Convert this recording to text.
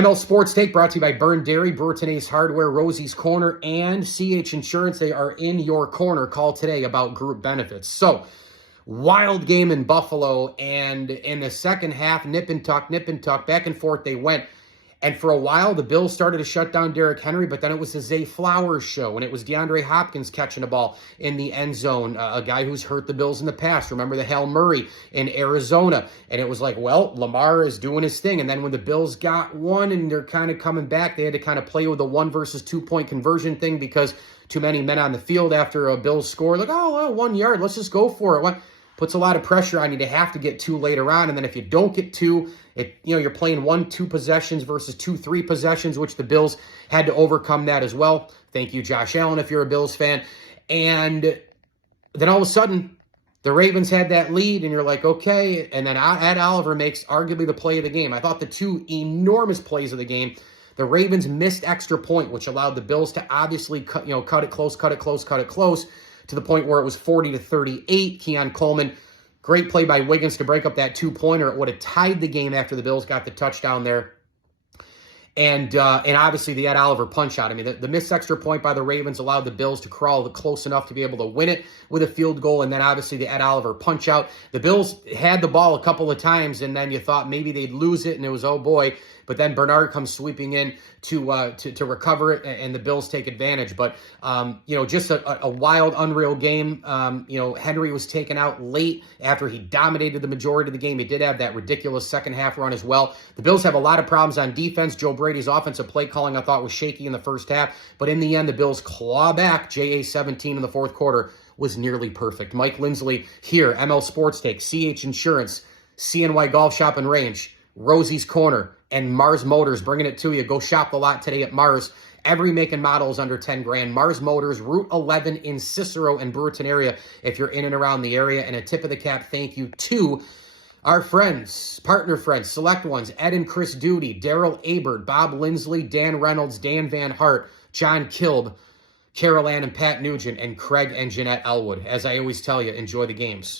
ML Sports Take brought to you by Burn Dairy, Brewerton Ace Hardware, Rosie's Corner, and CH Insurance. They are in your corner. Call today about group benefits. So, wild game in Buffalo, and in the second half, nip and tuck, back and forth they went. And for a while, the Bills started to shut down Derrick Henry, but then it was the Zay Flowers show, and it was DeAndre Hopkins catching a ball in the end zone, a guy who's hurt the Bills in the past. Remember the Hail Murray in Arizona? And it was like, well, Lamar is doing his thing. And then when the Bills got one and they're kind of coming back, they had to kind of play with the 1 versus 2 point conversion thing because too many men on the field after a Bills score. Like, oh, well, 1 yard, let's just go for it. Puts a lot of pressure on you to have to get 2 later on. And then if you don't get 2, you're playing 1-2 possessions versus 2-3 possessions, which the Bills had to overcome that as well. Thank you, Josh Allen, if you're a Bills fan. And then all of a sudden, the Ravens had that lead, and you're like, okay. And then Ed Oliver makes arguably the play of the game. I thought the 2 enormous plays of the game, the Ravens missed extra point, which allowed the Bills to obviously cut it close, to the point where it was 40-38. Keon Coleman, great play by Wiggins to break up that 2-pointer. It would have tied the game after the Bills got the touchdown there. And obviously the Ed Oliver punch-out. I mean, the missed extra point by the Ravens allowed the Bills to crawl close enough to be able to win it with a field goal, and then obviously the Ed Oliver punch-out. The Bills had the ball a couple of times, and then you thought maybe they'd lose it, and it was, oh boy. But then Bernard comes sweeping in to recover it, and the Bills take advantage. But, just a wild, unreal game. Henry was taken out late after he dominated the majority of the game. He did have that ridiculous second half run as well. The Bills have a lot of problems on defense. Joe Brady's offensive play calling, I thought, was shaky in the first half. But in the end, the Bills claw back. JA-17 in the fourth quarter was nearly perfect. Mike Lindsley here, ML Sports Take, CH Insurance, CNY Golf Shop and Range, Rosie's Corner, and Mars Motors, bringing it to you. Go shop the lot today at Mars. Every make and model is under 10 grand. Mars Motors, Route 11 in Cicero and Brewerton area if you're in and around the area. And a tip of the cap thank you to our friends, partner friends, select ones, Ed and Chris Duty, Daryl Abert, Bob Lindsley, Dan Reynolds, Dan Van Hart, John Kilb, Carol Ann and Pat Nugent, and Craig and Jeanette Elwood. As I always tell you, enjoy the games.